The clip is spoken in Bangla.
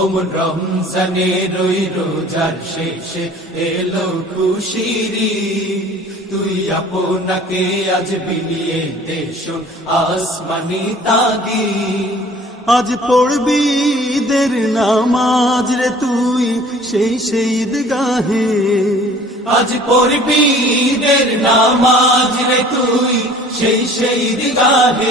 ওমন রমজানে রই রোজার শেষে। এলো খুশিরি তুই আপনাকে আজ বিলিয়ে দেশ আসমানি তাগি। আজ পড়বি ঈদের নামাজ রে তুই সেই সেই গাহে আজ পড়বি ঈদের নামাজ রে তুই সেই সেই দিগাহে